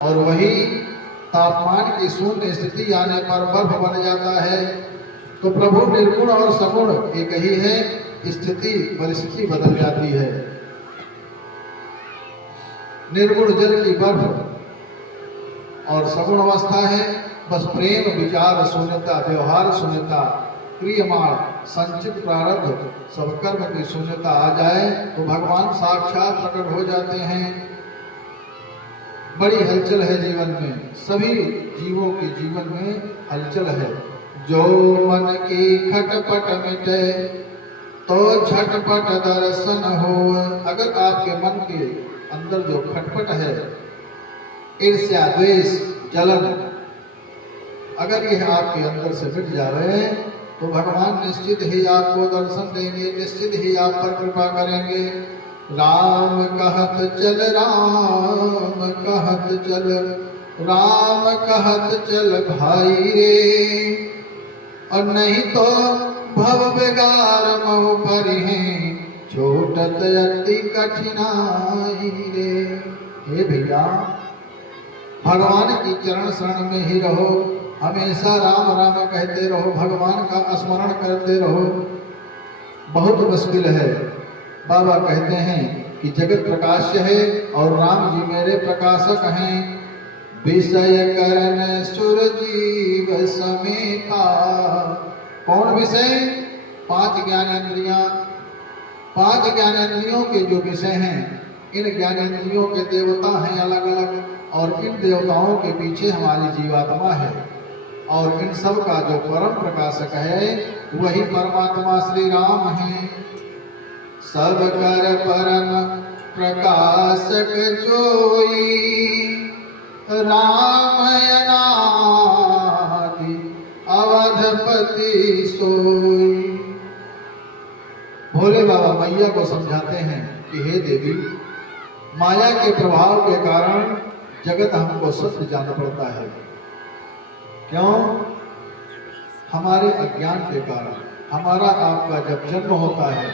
और वही तापमान की शून्य स्थिति आने पर बर्फ बन जाता है। तो प्रभु निर्गुण और सगुण एक ही है, स्थिति परिस्थिति बदल जाती है। निर्गुण जल की बर्फ और सगुण अवस्था है बस प्रेम विचार शून्यता, व्यवहार शून्यता, क्रियमाण संचित प्रारब्ध सब कर्म की शून्यता आ जाए तो भगवान साक्षात प्रकट हो जाते हैं। बड़ी हलचल है जीवन में, सभी जीवों के जीवन में हलचल है। जो मन की खटपट मिटे तो झटपट दर्शन हो। अगर आपके मन के अंदर जो खटपट है, ईर्ष्या द्वेष जलन, अगर यह आपके अंदर से मिट जाए तो भगवान निश्चित ही आपको दर्शन देंगे, निश्चित ही आप पर कृपा करेंगे। राम कहत चल, राम कहत चल, राम कहत चल भाई रे, और नहीं तो भव बेगार मऊ परिहे, छोटत अति कठिनाई रे। हे भैया, भगवान की चरण शरण में ही रहो, हमेशा राम राम कहते रहो, भगवान का स्मरण करते रहो। बहुत मुश्किल है। बाबा कहते हैं कि जगत प्रकाश्य है और राम जी मेरे प्रकाशक हैं। विषय करण सुर जीव समेता। कौन विषय? पांच ज्ञानेंद्रियां। पांच ज्ञानेंद्रियों के जो विषय हैं, इन ज्ञानेंद्रियों के देवता हैं अलग अलग, और इन देवताओं के पीछे हमारी जीवात्मा है, और इन सब का जो परम प्रकाशक है वही परमात्मा श्री राम है। सब कर परम प्रकाशक जोई, राम अनादि अवधपति सोई। भोले बाबा मैया को समझाते हैं कि हे देवी, माया के प्रभाव के कारण जगत हमको सत्य जान पड़ता है। क्यों? हमारे अज्ञान के कारण। हमारा आपका जब जन्म होता है,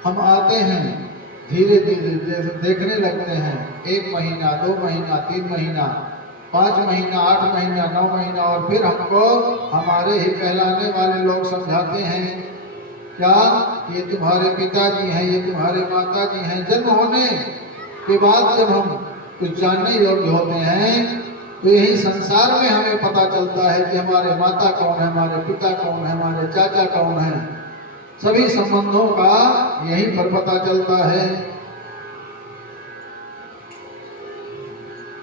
हम आते हैं, धीरे धीरे देखने लगते हैं, 1 महीना 2 महीना 3 महीना 5 महीना 8 महीना 9 महीना, और फिर हमको हमारे ही कहलाने वाले लोग समझाते हैं क्या ये तुम्हारे पिताजी हैं, ये तुम्हारे माताजी हैं। जन्म होने के बाद जब हम कुछ जानने योग्य होते हैं तो यही संसार में हमें पता चलता है कि हमारे माता कौन है, हमारे पिता कौन है, हमारे चाचा कौन है। सभी संबंधों का यहीं पर पता चलता है।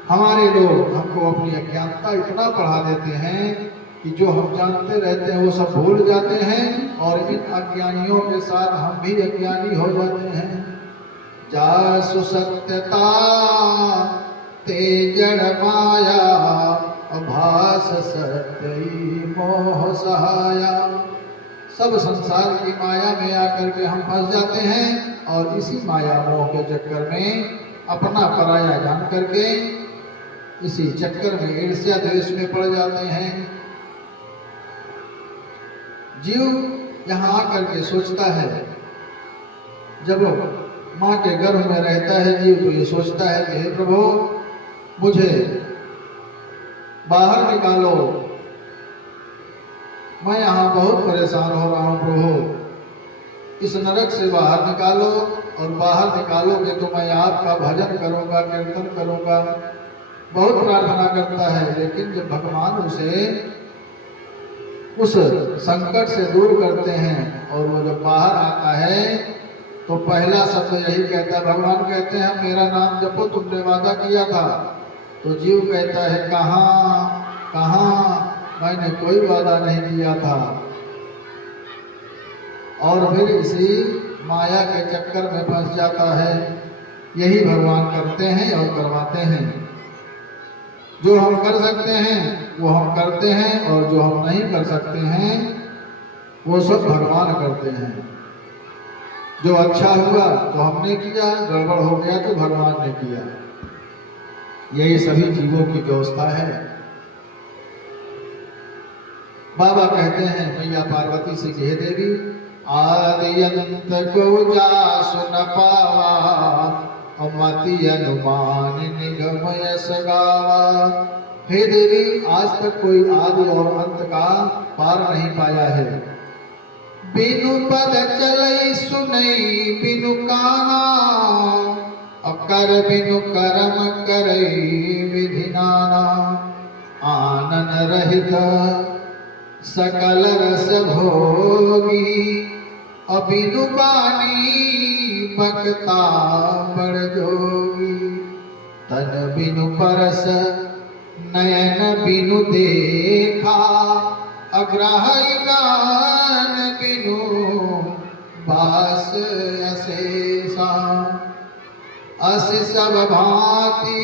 हमारे लोग हमको अपनी अज्ञानता इतना बढ़ा देते हैं कि जो हम जानते रहते हैं वो सब भूल जाते हैं, और इन अज्ञानियों के साथ हम भी अज्ञानी हो जाते हैं। जासु सत्यता ते जड़ माया, अभास सत्य मोह सहाया। सब संसार की माया में आकर के हम फंस जाते हैं, और इसी माया मोह के चक्कर में अपना पराया जान करके इसी चक्कर में ईर्ष्या द्वेष में पड़ जाते हैं। जीव यहाँ आकर के सोचता है, जब माँ के गर्भ में रहता है जीव, तो ये सोचता है कि हे प्रभु, मुझे बाहर निकालो, मैं यहाँ बहुत परेशान हो रहा हूँ प्रभु, इस नरक से बाहर निकालो, और बाहर निकालोगे तो मैं आपका भजन करूँगा, कीर्तन करूँगा। बहुत प्रार्थना करता है, लेकिन जब भगवान उसे उस संकट से दूर करते हैं और वो जब बाहर आता है तो पहला शब्द यही कहता है। भगवान कहते हैं मेरा नाम जपो, तुमने वादा किया था। तो जीव कहता है कहाँ कहाँ, मैंने कोई वादा नहीं किया था। और फिर इसी माया के चक्कर में फंस जाता है। यही भगवान करते हैं और करवाते हैं। जो हम कर सकते हैं वो हम करते हैं, और जो हम नहीं कर सकते हैं वो सब भगवान करते हैं। जो अच्छा हुआ तो हमने किया, गड़बड़ हो गया तो भगवान ने किया। यही सभी जीवों की व्यवस्था है। बाबा कहते हैं मैया पार्वती से, हे देवी, आदि अंत को जासु न पावा, अमति अनुमान निगम यस गावा। हे देवी, आज तक कोई आदि और अंत का पार नहीं पाया है। बिनु पद चलई सुनई बिनु काना, अकर बिनु कर्म करई विधि नाना। आनन रहित सकल रस भोगी, अबिनु बानी बकता बड़ जोगी। तन बिनु परस नयन बिनु देखा, अग्राही गान बिनु बास अशेषा। अस सब भांति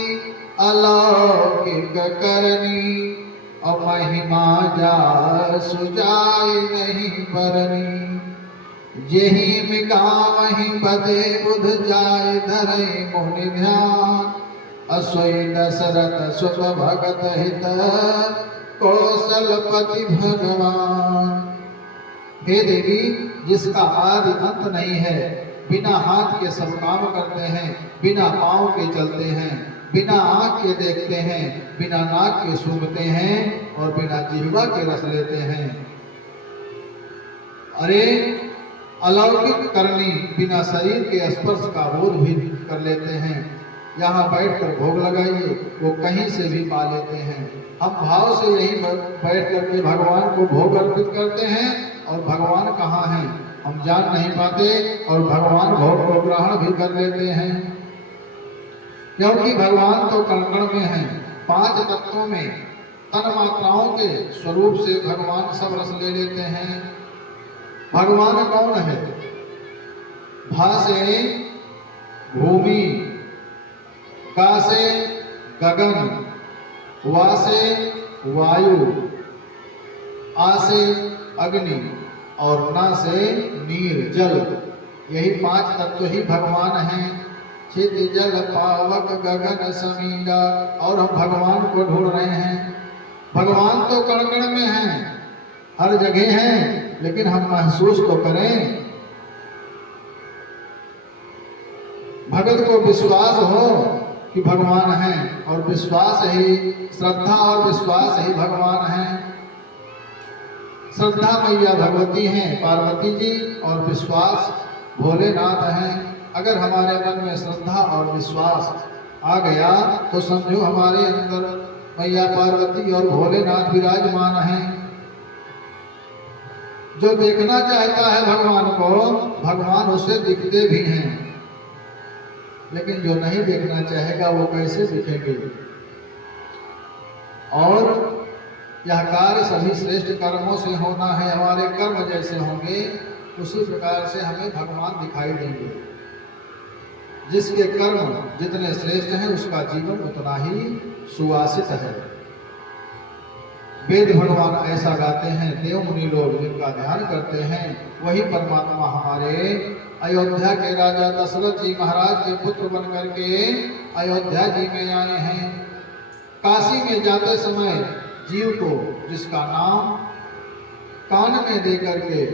अलौकिक करनी, और महिमा जा सुजाय नहीं बरनी। जेहि में गावहि बदे बुध जाय धरई मुनि ध्यान। असोई दशरथ सुख भगत हित, कौशलपति भगवान। हे देवी, जिसका आदि अंत नहीं है, बिना हाथ के सब काम करते हैं, बिना पाँव के चलते हैं, बिना आँख के देखते हैं, बिना नाक के सूंघते हैं और बिना जिह्वा के रस लेते हैं। अरे अलौकिक करनी, बिना शरीर के स्पर्श का बोध भी कर लेते हैं। यहाँ बैठकर भोग लगाइए, वो कहीं से भी पा लेते हैं। हम भाव से यही बैठ करके भगवान को भोग अर्पित करते हैं, और भगवान कहाँ हैं हम जान नहीं पाते, और भगवान भोग को ग्रहण भी कर लेते हैं। क्योंकि भगवान तो कण कण में हैं, 5 तत्वों में तन मात्राओं के स्वरूप से भगवान सब रस ले लेते हैं। भगवान कौन है? भा से भूमि, का से गगन, वा से वायु, आ से अग्नि और ना से नीर जल। यही 5 तत्व ही भगवान हैं। चित जल पावक गगन समीरा। और हम भगवान को ढूंढ रहे हैं। भगवान तो कण कण में हैं, हर जगह हैं, लेकिन हम महसूस तो करें। भगत को विश्वास हो कि भगवान हैं, और विश्वास ही श्रद्धा और विश्वास ही भगवान हैं। श्रद्धा मैया भगवती हैं पार्वती जी, और विश्वास भोलेनाथ हैं। अगर हमारे मन में श्रद्धा और विश्वास आ गया तो समझो हमारे अंदर मैया पार्वती और भोलेनाथ विराजमान हैं। जो देखना चाहता है भगवान को, भगवान उसे दिखते भी हैं, लेकिन जो नहीं देखना चाहेगा वो कैसे दिखेंगे। और यह कार्य सभी श्रेष्ठ कर्मों से होना है। हमारे कर्म जैसे होंगे उसी प्रकार से हमें भगवान दिखाई देंगे। जिसके कर्म जितने श्रेष्ठ हैं उसका जीवन उतना ही सुवासित है। वेद भगवान ऐसा गाते हैं, देव मुनि लोग जिनका ध्यान करते हैं वही परमात्मा हमारे अयोध्या के राजा दशरथ जी महाराज के पुत्र बन करके अयोध्या जी में आए हैं। काशी में जाते समय जीव को जिसका नाम कान में दे करके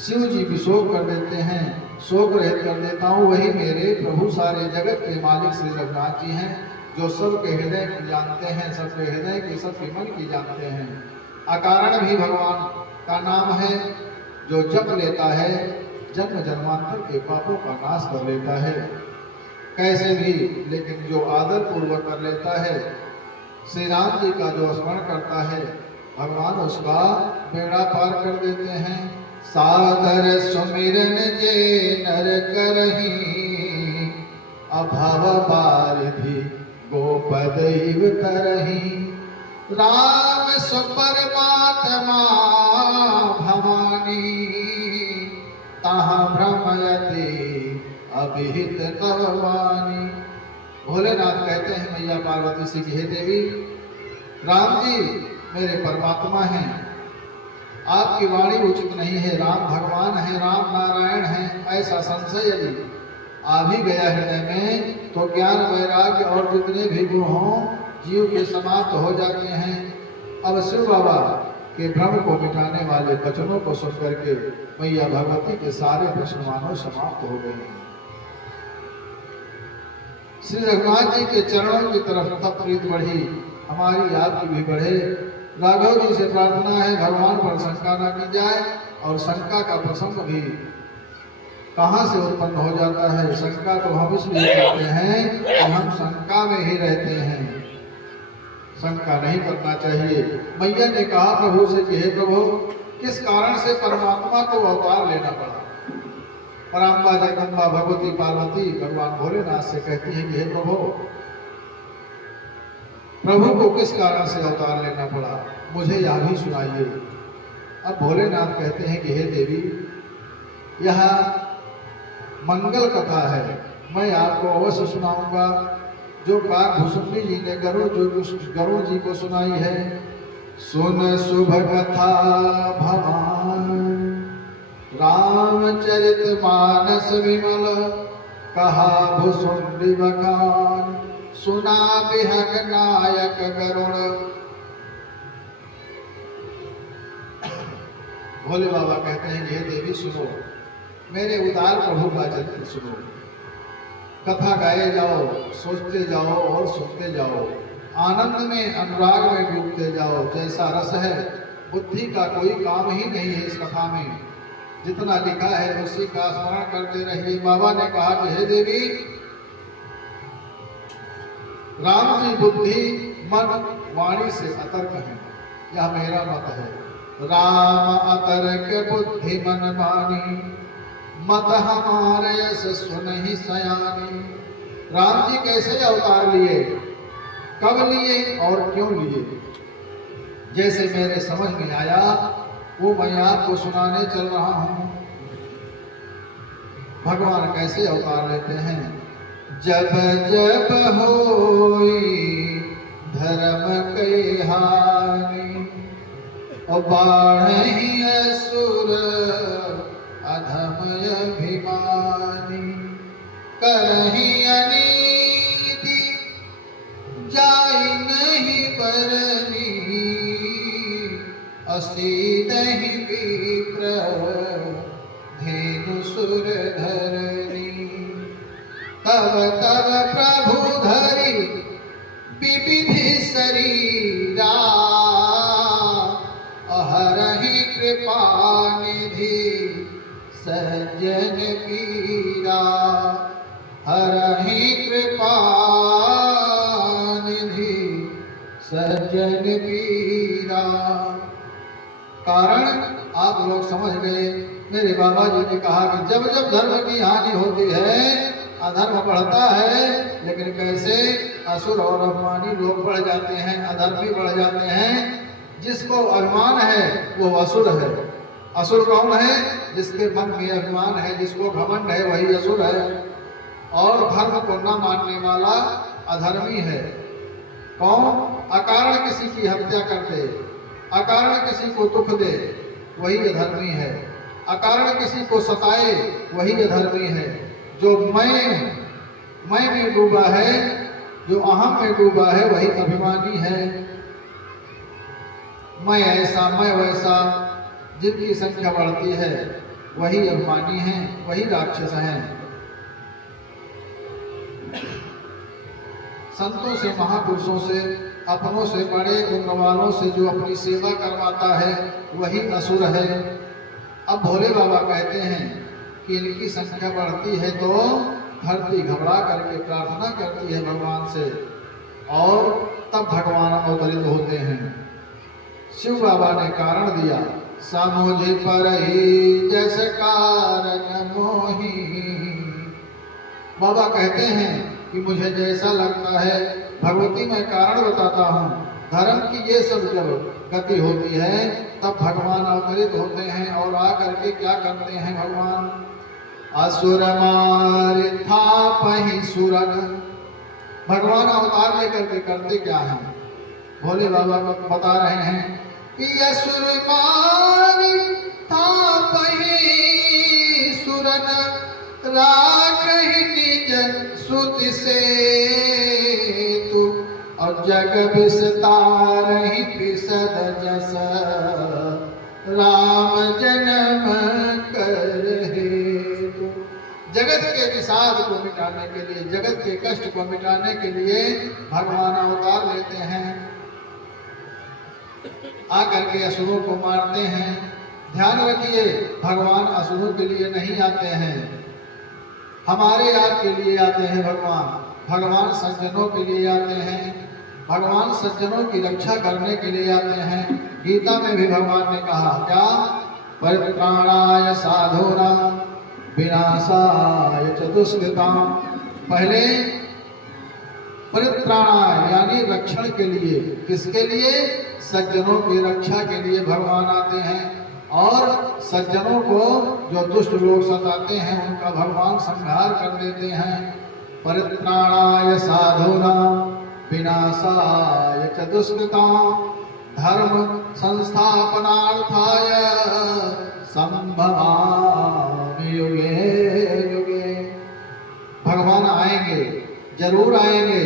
शिव जी भी शोक कर देते हैं, शोक रहित कर देता हूँ, वही मेरे प्रभु सारे जगत के मालिक श्री रघुनाथ जी हैं, जो सबके हृदय की जानते हैं, सबके हृदय की सबके मन की जानते हैं। अकारण भी भगवान का नाम है, जो जप लेता है जन्म जन्मांतर के पापों का नाश कर लेता है। कैसे भी, लेकिन जो आदर पूर्वक कर लेता है, श्री राम जी का जो स्मरण करता है, भगवान उसका बेड़ा पार कर देते हैं। सादर सुमिरन जे नर करही, अभव बारिधि गोपदैव करही। राम सुपरमात्मा भवानी, तहाँ भ्रमयति अभिहित तववानी। भोलेनाथ कहते हैं मैया पार्वती से कि हे देवी, राम जी मेरे परमात्मा हैं, आपकी वाणी उचित नहीं है। राम भगवान है, राम नारायण है, ऐसा संशय यदि आ भी गया हृदय में तो ज्ञान वैराग्य और जितने भी गुण हों जीव के समाप्त हो जाते हैं। अब शिव बाबा के भ्रम को मिटाने वाले वचनों को सुन करके मैया भगवती के सारे प्रश्न मानो समाप्त हो गए। श्री रघुनाथ जी के चरणों की तरफ तब प्रीत बढ़ी, हमारी आपकी भी बढ़े। राघव जी से प्रार्थना है भगवान पर शंका न की जाए, और शंका का प्रसंग भी कहाँ से उत्पन्न हो जाता है। शंका तो हम इसलिए करते हैं कि हम शंका में ही रहते हैं, शंका नहीं करना चाहिए। मैया ने कहा प्रभु से कि हे प्रभु, किस कारण से परमात्मा को अवतार लेना पड़ा। पराम्बा जगदम्बा भगवती पार्वती भगवान भोलेनाथ से कहती है कि हे प्रभु, प्रभु को किस कारण से अवतार लेना पड़ा, मुझे यह भी सुनाइए। अब भोलेनाथ कहते हैं कि हे देवी, यह मंगल कथा है, मैं आपको अवश्य सुनाऊंगा, जो काक भुसुंडी जी ने गरुड़ जी को सुनाई है। सुन शुभ कथा भवान, रामचरित मानस विमल, कहा भुसुंडी बखान, सुना बिहग नायक गरुड़। भोले बाबा कहते हैं हे देवी सुनो, मेरे उदार प्रभु का चरित्र सुनो, कथा गाए जाओ, सोचते जाओ और सुनते जाओ, आनंद में अनुराग में डूबते जाओ। जैसा रस है बुद्धि का कोई काम ही नहीं है इस कथा में, जितना लिखा है उसी का स्मरण करते रहिए। बाबा ने कहा कि हे देवी, राम जी बुद्धि मन वाणी से अतर्क है, यह मेरा मत है। राम अतर्क बुद्धि मन वाणी, मत हमारे यस सुनहि सयानी। राम जी कैसे अवतार लिए, कब लिए और क्यों लिए, जैसे मेरे समझ में आया वो मैं आपको सुनाने चल रहा हूं। भगवान कैसे अवतार लेते हैं। जब जब होई धर्म के हानि, और बाढ़हि असुर अधम अभिमानी। करहि अनीति जाई नहीं बरनी, असीदहि विप्र धेनु सुर धरनी। तब तब प्रभु धरि विविधि शरीरा, अहरहि कृपा निधि सज्जन पीरा। हरहि कृपा निधि सज्जन पीरा। कारण आप लोग समझ गए। मेरे बाबा जी ने कहा कि जब जब धर्म की हानि होती है, अधर्म बढ़ता है, लेकिन कैसे असुर और अभिमानी लोग बढ़ जाते हैं, अधर्मी बढ़ जाते हैं। जिसको अभिमान है वो असुर है। असुर कौन है? जिसके मन में अभिमान है, जिसको घमंड है, वही असुर है। और धर्म को न मानने वाला अधर्मी है। कौन? अकारण किसी की हत्या कर दे, अकारण किसी को दुख दे, वही अधर्मी है। अकारण किसी को सताए, वही अधर्मी है। जो मैं में डूबा है, जो अहम में डूबा है, वही अभिमानी है। मैं ऐसा मैं वैसा जिनकी संख्या बढ़ती है, वही अभिमानी हैं, वही राक्षस हैं। संतों से, महापुरुषों से, अपनों से, बड़े उम्र वालों से जो अपनी सेवा करवाता है, वही असुर है। अब भोले बाबा कहते हैं कि इनकी संख्या बढ़ती है तो धरती घबरा करके प्रार्थना करती है भगवान से, और तब भगवान अवतरित होते हैं। शिव बाबा ने कारण दिया, समुझ पर ही जस कारण मोही। बाबा कहते हैं कि मुझे जैसा लगता है, भगवती मैं कारण बताता हूँ। धर्म की ये सब जब गति होती है, तब भगवान अवतरित होते हैं, और आकर के क्या करते हैं भगवान? असुर मार थापहि सुरन। भगवान अवतार लेकर के करते क्या हैं? भोले बाबा बता रहे हैं कि असुर मार थापहि सुरन, राखहि निज सुति से तू, और जग विस्तारहि विशद जस, राम जन्म कर हेतु। जगत जगत के विषाद को मिटाने के लिए, जगत के कष्ट को मिटाने के लिए भगवान अवतार लेते हैं, आकर के असुरों को मारते हैं। ध्यान रखिए, भगवान असुरों के लिए नहीं आते हैं, हमारे आपके लिए आते हैं। भगवान सज्जनों के लिए आते हैं, भगवान सज्जनों की रक्षा करने के लिए आते हैं। गीता में भी भगवान ने कहा क्या, परित्राणाय साधूनां विनाशाय च दुष्कृतां। पहले परित्राणाय यानी रक्षण के लिए, किसके लिए? सज्जनों की रक्षा के लिए भगवान आते हैं, और सज्जनों को जो दुष्ट लोग सताते हैं उनका भगवान संहार कर देते हैं। परित्राणाय साधूनां विनाशाय च दुष्कृतां धर्म संस्थापनार्थाय संभवामि युगे युगे। भगवान आएंगे, जरूर आएंगे।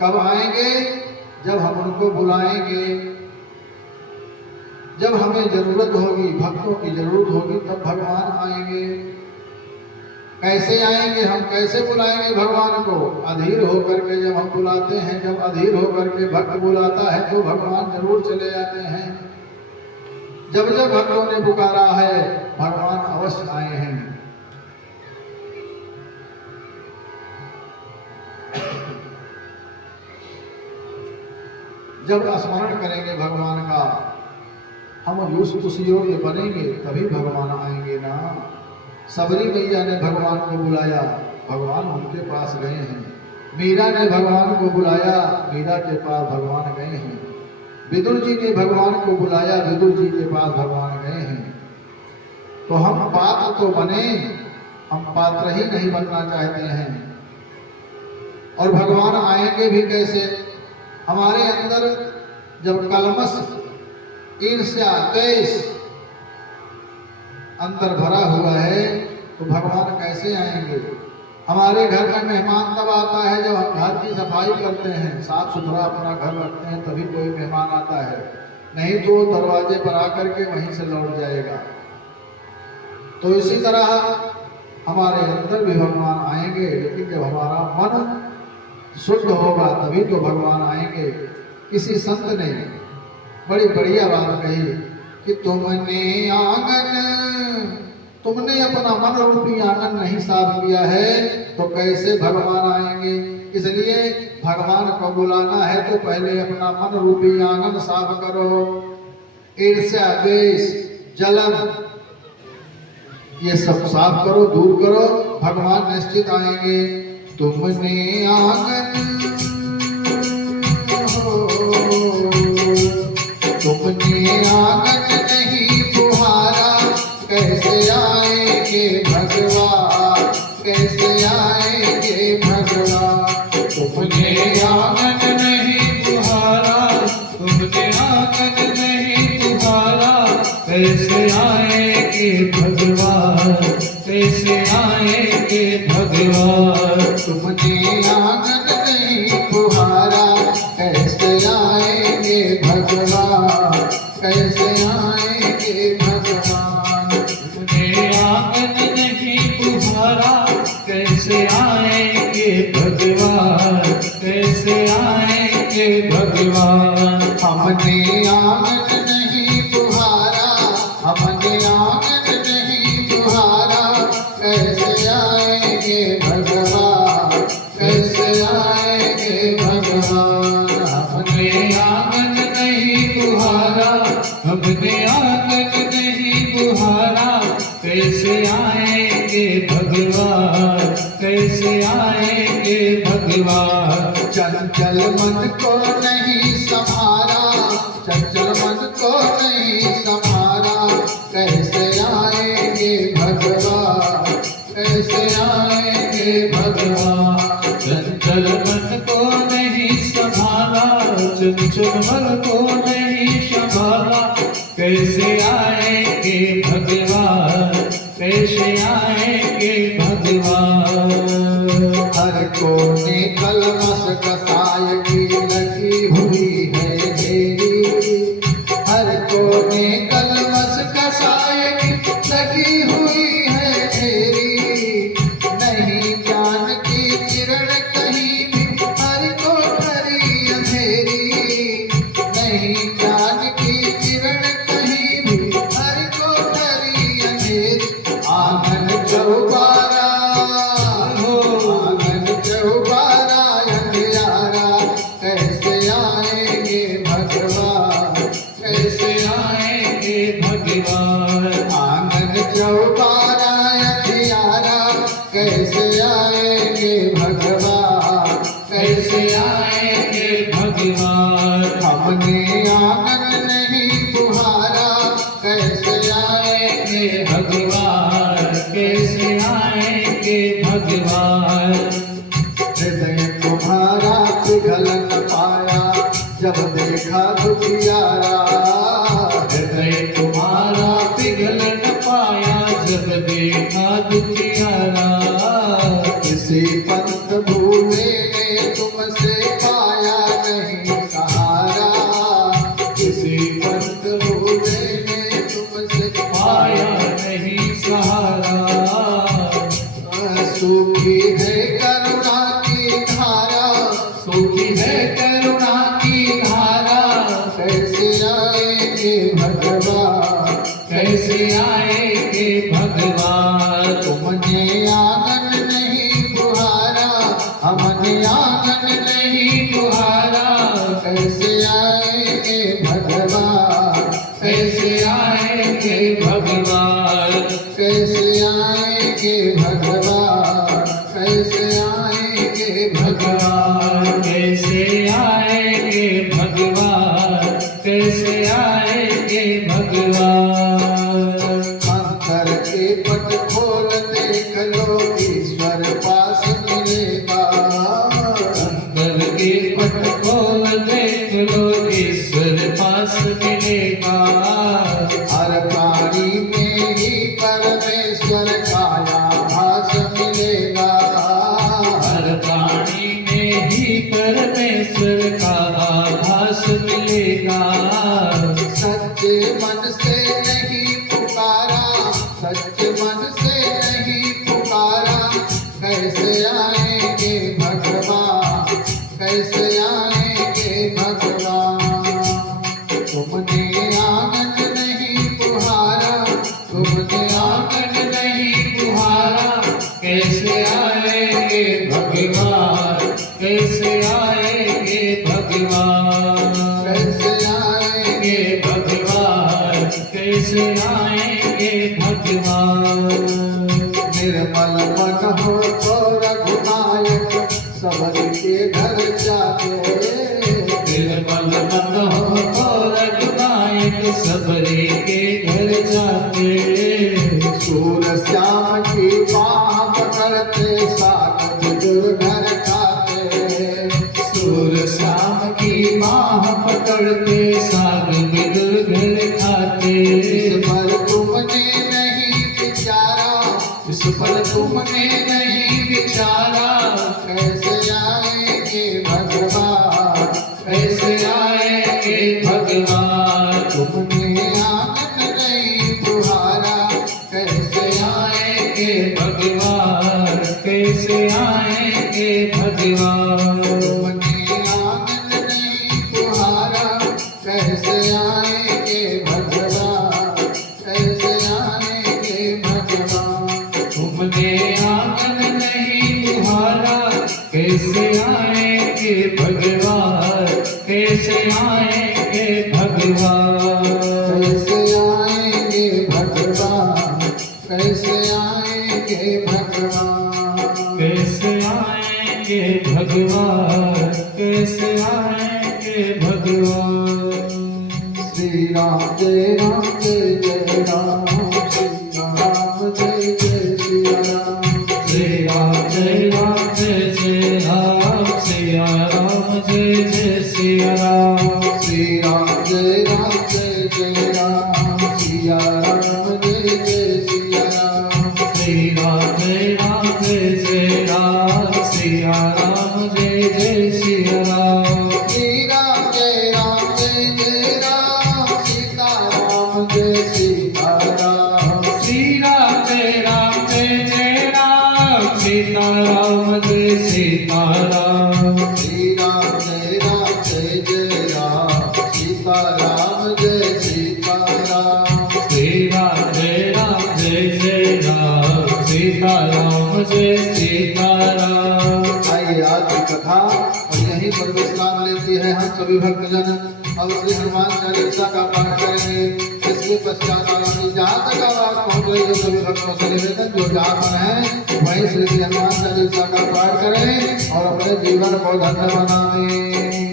कब आएंगे? जब हम उनको बुलाएंगे, जब हमें जरूरत होगी, भक्तों की जरूरत होगी, तब भगवान आएंगे। कैसे आएंगे? हम कैसे बुलाएंगे भगवान को? अधीर होकर के जब हम बुलाते हैं, जब अधीर होकर के भक्त बुलाता है तो भगवान जरूर चले आते हैं। जब जब भक्तों ने पुकारा है, भगवान अवश्य आए हैं। जब स्मरण करेंगे भगवान का, हम उस योग्य बनेंगे, तभी भगवान आएंगे ना। सबरी मैया ने भगवान को बुलाया, भगवान उनके पास गए हैं। मीरा ने भगवान को बुलाया, मीरा के पास भगवान गए हैं। विदुर जी ने भगवान को बुलाया, विदुर जी के पास भगवान गए हैं। तो हम पात्र तो बने, हम पात्र ही नहीं बनना चाहते हैं। और भगवान आएंगे भी कैसे? हमारे अंदर जब कलमश, ईर्ष्या, द्वेष अंदर भरा हुआ है तो भगवान कैसे आएंगे? हमारे घर में मेहमान तब आता है जब हम घर की सफाई करते हैं, साफ सुथरा अपना घर रखते हैं, तभी कोई मेहमान आता है। नहीं तो दरवाजे पर आकर के वहीं से लौट जाएगा। तो इसी तरह हमारे अंदर भी भगवान आएंगे, लेकिन जब हमारा मन शुद्ध होगा तभी तो भगवान आएंगे। किसी संत ने बड़ी बढ़िया बात कही कि तुमने अपना मन रूपी आंगन नहीं साफ किया है तो कैसे भगवान आएंगे? इसलिए भगवान को बुलाना है तो पहले अपना मन रूपी आंगन साफ करो। ईर्ष्या, द्वेष, जलन, ये सब साफ करो, दूर करो, भगवान निश्चित आएंगे। तुमने आंगन तुमने आंगन नहीं पुहारा, कैसे आएंगे भगवान? कैसे आएंगे भगवान? तुमने आंगन नहीं पुहारा, तुमने आंगन नहीं पुहारा, कैसे आएंगे भगवान? कैसे आएंगे भगवान? तुमने आंगन नहीं पुहारा, कैसे आएंगे भगवान? कैसे आएंगे भगवान? तुमने आंगन नहीं पुहारा, कैसे आएंगे भगवान? कैसे आएंगे भगवान? हमने आंगन नहीं पुहारा, हमने आंगन नहीं पुहारा, कैसे आएंगे भगवान? कैसे आएंगे भगवान? हमने आंगन नहीं पुहारा, हमने आंगन नहीं पुहारा, कैसे आएंगे भगवान? कैसे आएंगे भगवान? चंचल मन को नहीं संभारा, चंचल मन को नहीं संभारा, कैसे आएंगे भगवान? कैसे आएंगे भगवान? चंचल मन को नहीं संभाला, चंचल मन को नहीं संभाला, कैसे आएंगे भगवान? कैसे आएंगे भगवान? हर कोने कलमश कसाय की लगी हुई है ढेरी, हर कोने कलमश कसाय की लगी हुई है ढेरी। कैसे आएंगे भगवान, कैसे आएंगे भगवान। आंगन चौबारा अंधियारा, कैसे आएंगे भगवान, कैसे आएंगे भगवान। हमने आंगन नहीं बुहारा, कैसे आएंगे भगवान कैसे आएंगे भगवान। हृदय तुम्हारा पिघल न पाया जब देखा दुखियारा, हृदय तुम्हारा पिघल न पाया जब देखा दुखियारा। किसी पंथ भूले ने तुमसे पाया नहीं सहारा, किसी पंथ भूले ने तुमसे पाया नहीं सहारा। सूखी है करुणा की धारा, सूखी है करुणा की धारा। कैसे आएंगे भगवान, कैसे आएंगे भगवान। तुमने आंगन नहीं बुहारा, हमने आंगन नहीं बुहारा। कैसे आएंगे भगवान, कैसे आएंगे भगवान। कैसे आएंगे भगवान, कैसे आएंगे भगवान कैसे आएंगे भगवान। कैसे आएंगे भगवान। मंत्र के पट खोल देख लो ईश्वर पास मिलेगा, अंदर के पट खोल देख लो ईश्वर पास मिलेगा। हर प्राणी में ही परमेश्वर का आभास मिलेगा, हर प्राणी में ही परमेश्वर का आभास मिलेगा। सच्चे मन से नहीं पुकारा, सच्चे मन से नहीं पुकारा, कैसे आएंगे भगवान, कैसे आएंगे भगवान। तुमने आंगन नहीं बुहारा, तुमने आंगन नहीं बुहारा। कैसे आएंगे भगवान। कैसे आएंगे भगवान। कैसे आएंगे भगवान। कैसे आएंगे भगवान। निर्मल मन हो तो रघुनायक सबरी के घर जाके, निर्मल मन हो तो रघुनायक सबरी के घर जाते। सूर श्याम की बाह पकड़ते साथ विदुर घर खाते, सूर श्याम की माह पकड़ते साग विदुर घर खाते। इस पर तुमने नहीं विचारा, इस पर तुमने नहीं विचारा। कैसे आएंगे भगवान, कैसे आएंगे भगवान। तुमने आंगन नहीं बुहारा, कैसे आएंगे भगवान। कैसे आएंगे भगवान। तुमने आंगन नहीं बुहारा, कैसे आएंगे भगवान, कैसे आएंगे भगवान। तुमने आंगन नहीं बुहारा। कैसे आएंगे भगवान। कैसे आएंगे भगवान। कैसे आएंगे भगवान, कैसे आएंगे भगवान। कैसे आएंगे भगवान। कैसे आएंगे भगवान। श्री राम जय राम जय जय राम, श्री राम जय जय श्री राम, श्री राम जय राम जय जय राम। सिया राम जय जय सिया राम। श्री राम जय राम जय जय राम, सिया राम जय जय सिया राम, श्री राम जय राम जय जय राम। सिया राम जय जय सिया राम। श्री राम जय राम जय जय राम, सीता राम जय सीता राम, श्री राम जय राम जय जय राम। सीता राम जय सीता राम। श्री राम जय राम जय जय राम, सीता राम जय सीता राम, श्री राम जय राम जय जय राम। सीता राम जय सीता राम। आइए आज की कथा और यहीं पर विश्राम लेते विनती है हम सभी भक्तजन अब श्री हनुमान चालीसा का पाठ करेंगे। इसके पश्चात आगामी जहाँ तक आवाज पहुँच रही है सभी भक्तों से निवेदन जो जहाँ पर है वहीं श्री हनुमान चालीसा का पाठ करें और अपने जीवन को धन्य बनाएं।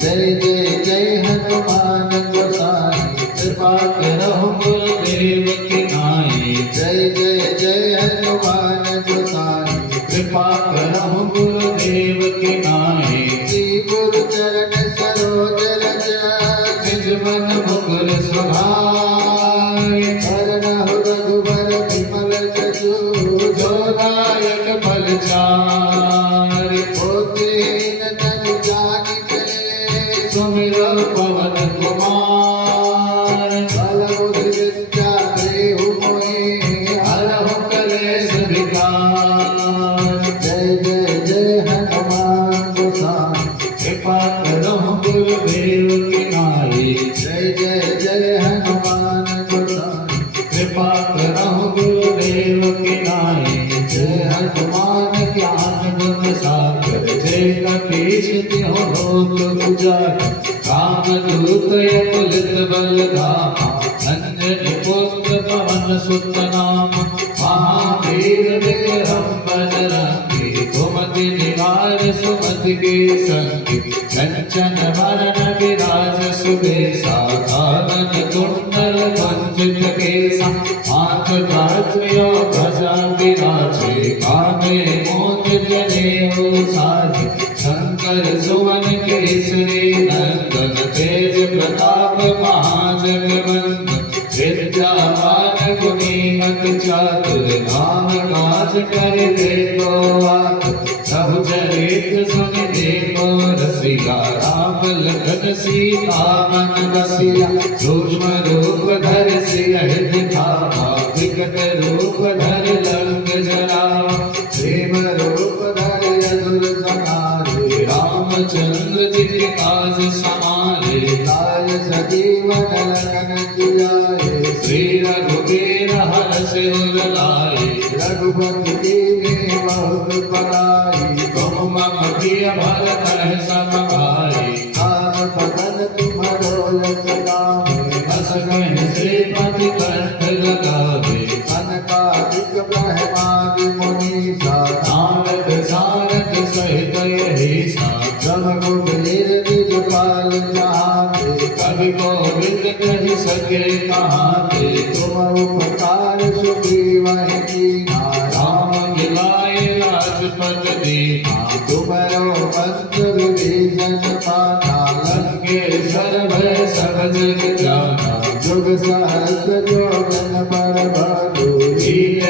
जय जय जय हनुमान गोसाई कृपा करहु गुरुदेव की नाई। जय जय जय हनुमान गोसाई कृपा करहु गुरुदेव की नाई। श्री गुरु चरण सरोज रज निज मन मुकुर सुधाय। शरणहु रघुबर विमल जसु जो दायक फल चारि। होतेन तनु जानिके सुमिरो पवन कुमार। बल बुद्धि विद्या देहु मोहि हरहु कलेश विकार। जय जय जय हनुमान गोसाई कृपा करहु गुरुदेव की नाई। जय जय जय हनुमान गोसाई कृपा करहु गुरुदेव की नाई। जय हनुमान ज्ञान गुण सागर। जय कपीश तिहुँ लोक उजागर। कामदूत अतुलित बल धामा। अंजनी पुत्र पवन सुत नामा। महावीर विक्रम बजरंगी। सुमति निवार सुमति के संगी। कंचन वरण विराज सुबेसा। कानन कुंडल कुंचित केसा। हाथ काजयो ध्वजा विराजे। कांधे मोत जनेऊ साजे। शंकर सुवन केसरी नंदन। तेज प्रताप महाजगवंदन। विद्यावान गुणीमत चातुर। नाम काज करिबे को आतुर। प्रभु चरित सुनि देखो रसिया। राम लखन सीता मन बसिया। सूक्ष्म रूप धर सिरहि दिखावा। विकट रूप धर लंक जरावा। प्रेम रूप धरि अधुर समारे रामचंद्र जी के काज समारे। लाय सजीवन लखन जियाए श्री रघुवीर हर्ष उर लाए। रघुपति कीन्ही बहुत बड़ाई तुम मम प्रिय भरत सम भाई। राम बदन तुम्हारो यश गावे बस कहि श्रीपति कंठ लगावे। कनकादिक ब्रह्मादि मुनीसा नारद सारद सहित यहीसा। रघुवीर निज पाल जाते कवि कोविद कहि सके कहाते। तुम उपकार सुग्रीवहि कीन्हा राम मिलाए राजपद दीना। तुमरो मंत्र विभीषण माना लंकेश्वर भय सब जग जाना। जुग सहस्र जोजन पर भानु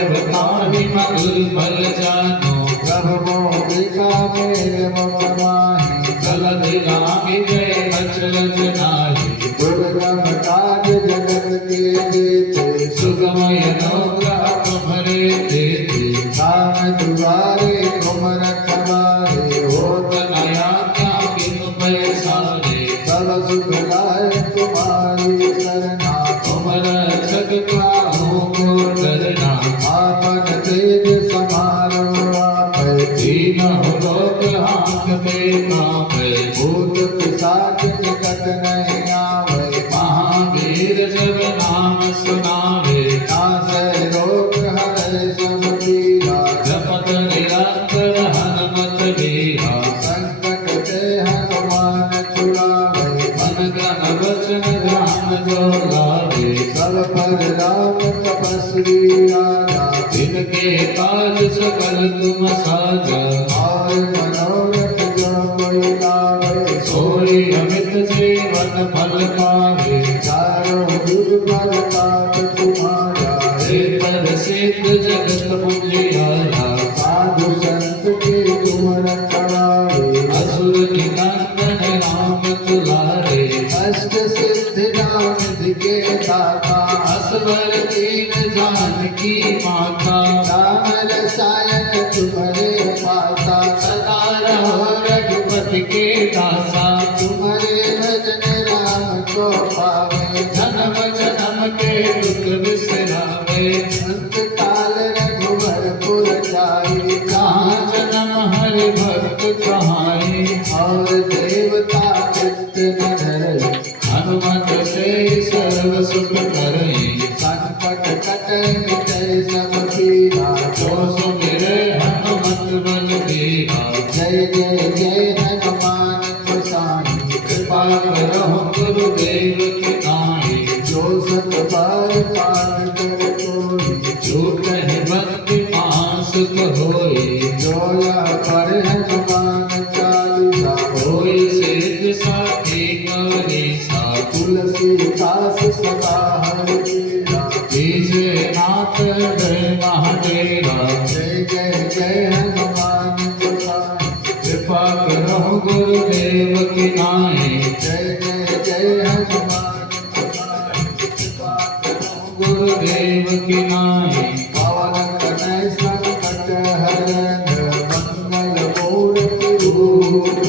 बताहि मधुर फल जानो। प्रभु मोदिका मेल मम माहि जलधि लांघि जय अचरज नाही। दुर्गम काज जगत के जेते सुगमय अनुग्रह तुम्हरे तेते। राम दुआरे तुम रखवारे होत न आज्ञा किनु पैसारे। सब सुख लाए तुम्हारी सरना तुम रक्षक काहू को डरना। आपन तेज समारो आपै तीनों लोक हांकते कांपै। भूत पिशाच निकट नहीं आवे महावीर जब नाम सुनावे। नासै रोग हरै सब पीरा जपत निरंतर हनुमत वीरा। संकट ते हनुमान छुड़ावे मन क्रम वचन ध्यान जो लावे। सब पर राम तपस्वी राजा जिनके काज सकल तुम साजा। और मनोरथ जो कोई लावे सोई अमित जीवन फल पावे। चारों युग पर ताप तुम्हारा हे प्रसिद्ध जगत पुजियारा। साधु संत के तुम रखवारे असुर निकंदन राम दुलारे। अष्ट सिद्धि नाम के दाता असवर दीन जानकी माता। राम रसायन तुम्हारे पासा सदा रहो रघुपति के दासा। तुम्हारे भजन राम को पावे जन्म जन्म के दुख बिसरावे। अंत काल रघुवर पुर जाई जहाँ जन्म हरि भक्त कहाई। और देवता चित्त न धरई, हनुमत से सर्व सुख करई, संकट कटै मिटै सब पीरा। जो सुमिरै हनुमत बल बीरा। जय जय जय हनुमान गोसाई, कृपा करहु गुरुदेव की नाई, जो सत बार पार कर कोई, झूठहि बंदी मासुक होई, जो या पर हनुमान चालीसा। होई सिद्ध साखी गौरीसा, तुलसीदास सदा हरिरा। बीजे नाथ हृदय महाडेरा। जय जय जय हनुमान गोसाई, कृपा करहु गुरुदेव की नाई, जय जय जय हनुमान गोसाई, कृपा करो गुरुदेव की नाई। पवन तनय संकट हरन, मंगल मूर्ति रूप।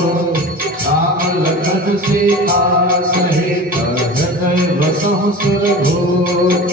राम लखन सीता सहित हृदय बसहु सुरभूप।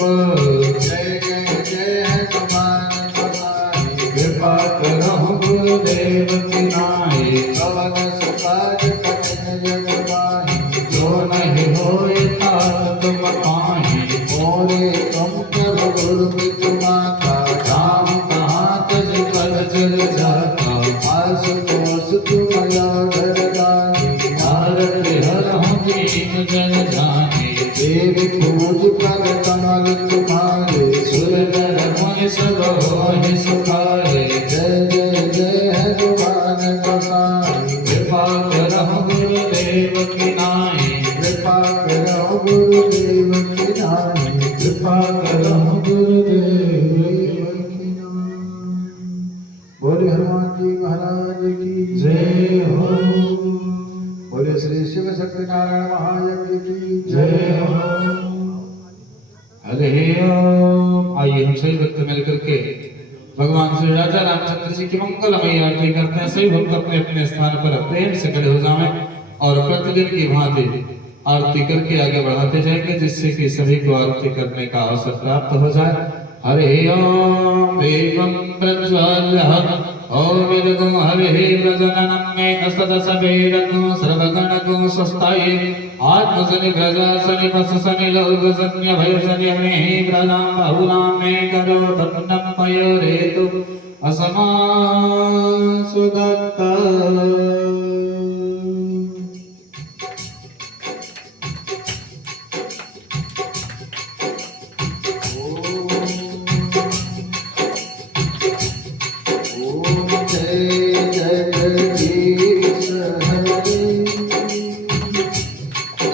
जय जय जय हनुमान गोसाई, कृपा करहु गुरुदेव की नाई, पवन सुकाज कठिन जग माही। जो नहीं होए तात तुम पाहि, मोरे तुम प्रभु गुरु बिदु माता। राम कहाँ तज कर जल जाता। आशुतोष तुम यादर गानी, भारत हरहु दीन जन जानी, देवी पूज कर कमल तुम्हारे। सुर नर मुनि सब होहि सुखारे। जय जय जय हनुमान गोसाई, कृपा करहु गुरुदेव की नाई, कृपा करो गुरुदेव की नाई। कृपा करहु गुरुदेव की बोले हनुमान जी महाराज की जय हो। बोले श्री शिव सत्यनारायण महायज्ञ की जय हो। हरे ओम। आइए हम सभी भक्त मिलकर के भगवान श्री राजा रामचंद्र जी की मंगलमयी आरती करते हैं। सभी भक्त अपने अपने स्थान पर प्रेम से खड़े हो जाएं और प्रतिदिन की भांति आरती करके आगे बढ़ाते जाएंगे, जिससे कि सभी को आरती करने का अवसर प्राप्त हो जाए। हरे ओम। देवं प्रज्वल्य ओम विदगो हरे प्रजननं मे असदस वेदगो सर्वगणगो स्वस्ताये आत्मसनि प्रजासनि पशुसनि लौगसन्य भयसनि अग्नेहि प्रजां बहुलां मे करो तन्नं मयोरेतु असमा सुदत्ता। ओम जय जगदीश हरे,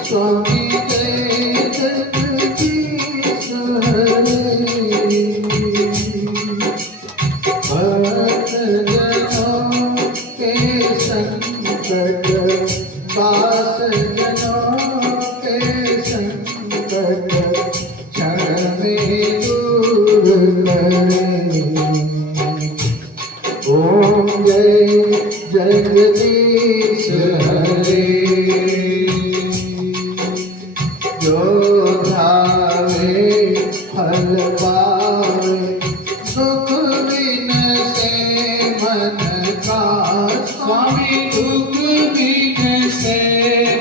स्वामी जय जगदीश हरे। भक्त जनों के संकट, दास जनों के संकट, क्षण में दूर करे। ओम जय जगदीश हरे, जो धावे फल पावे, दुख बिन से मन का। स्वामी दुख बिन से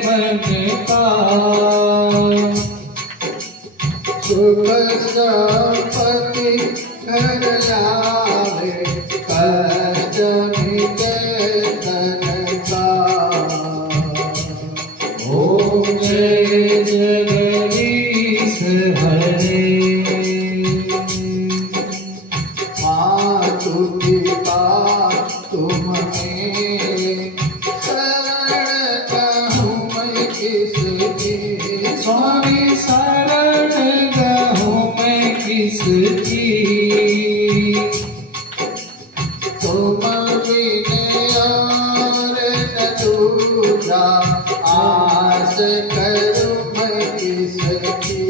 मन का, सुख संपत्ति घर आवे, कष्ट मिटे तन का। ओम जय जगदीश हरे। मातु पिता तुम मेरे, शरण कहूँ मैं किसकी। स्वामी शरण गहूँ मैं किसकी, तुम बिन और न दूजा, आस करूँ मैं किसकी।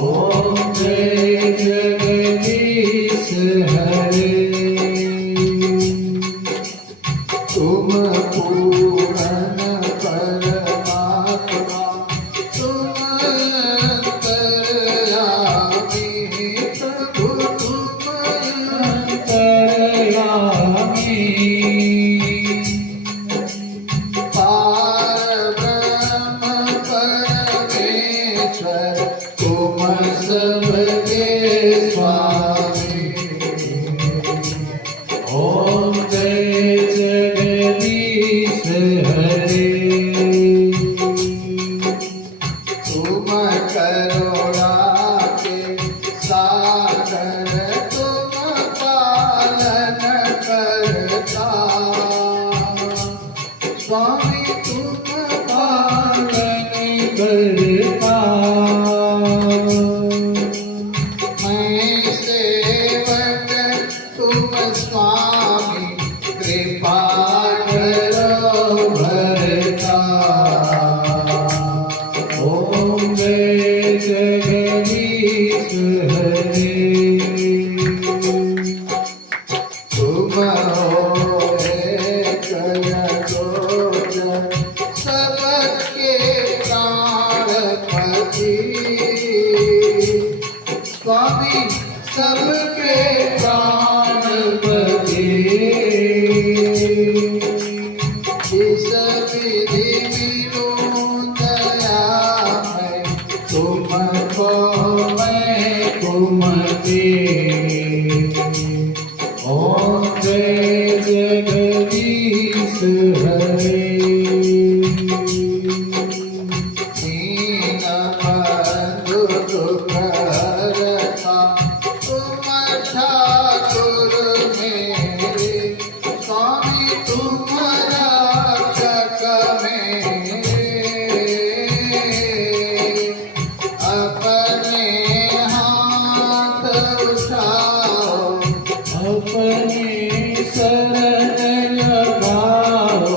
ओम जय जगदीश हरे। तुम पूर्ण परमात्मा, तुम अंतर्यामी, प्रभु तुम अंतर्यामी, पार मिलूं दया मैं तुमको मैं कुमति ओम जय जगदीश हरे दीन बंधु दुख हरता तुम ठाकुर मेरे स्वामी तुम रक्षक मेरे अपने हाथ उठाओ अपने शरण लगाओ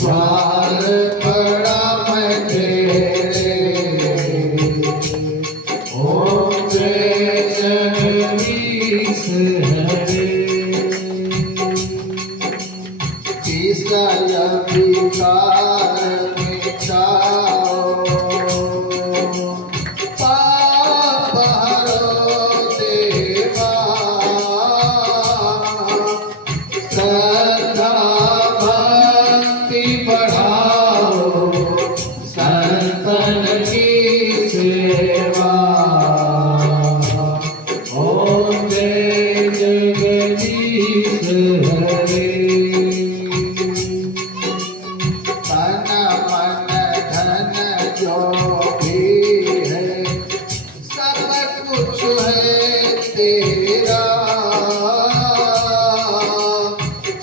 द्वार पड़ा मैं तेरे ओम जय जगदीश हरे विषय विकार मिटाओ पाप हरो देवा श्रद्धा भक्ति बढ़ाओ संतन की सेवा ओम जय जगदीश हरे तन मन धन जो भी है सब कुछ है तेरा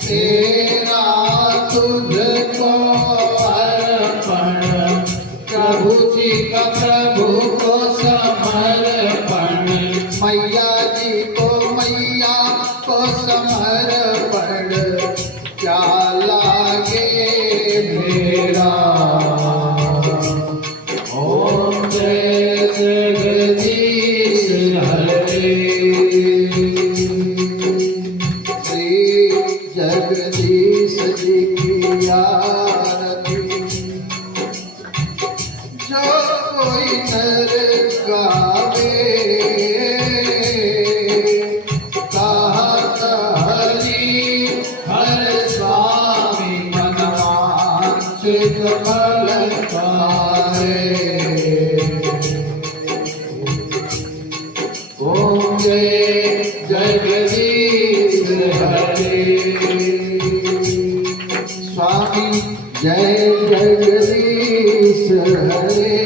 तेरा तुझको अर्पण प्रभु जी का प्रभु को समर्पण मैया जी को समर्पण क्या लागे मेरा ओम जय जगदीश हरे श्री जगदीश जी की आरती जो कोई नर गावे कहत हरि हर स्वामी मनवांचित फल पाए ओम जय जगदीश हरे स्वामी जय जगदीश हरे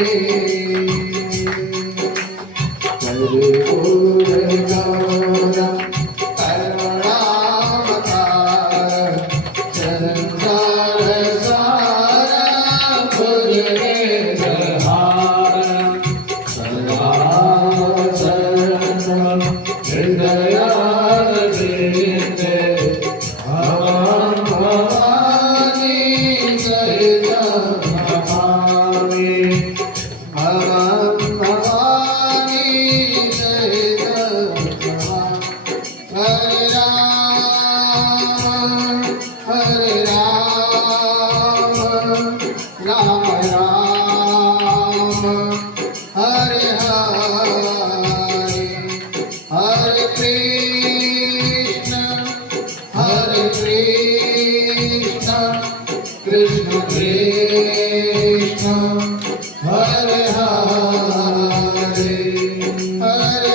कर्पूर गौरम करुणावतार संसार सारम भुजगेन्द्रहार सदा शरणं हृदयारविन्दे भवं भवानी सहितं नमामि भवं भवानी सहितं हरे राम राम राम हरे हरे कृष्ण कृष्ण कृष्ण हरे हरे हरे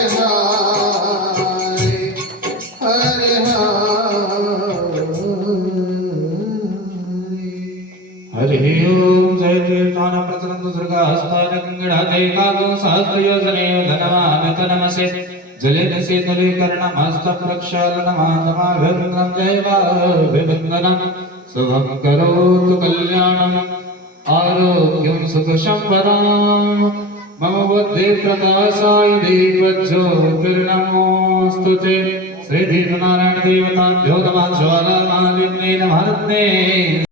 हरे हरि ओम जय कीर्तन प्रचलन्तु दुर्गा हस्तान गंगड़ादैकागो सहस्रयोजने धनवान तनमसे जलेन शीतलीकरणं हस्तप्रक्षालनमानमाभिवन्दनं जैवाभिवन्दनं शुभं करोतु कल्याणम् आरोग्यं सुखसम्पदां मम बुद्धि प्रकाशाय दीपज्योतिर्नमोऽस्तु ते श्री नारायण देवताभ्यो नमः ज्वालामालिन्ये नमः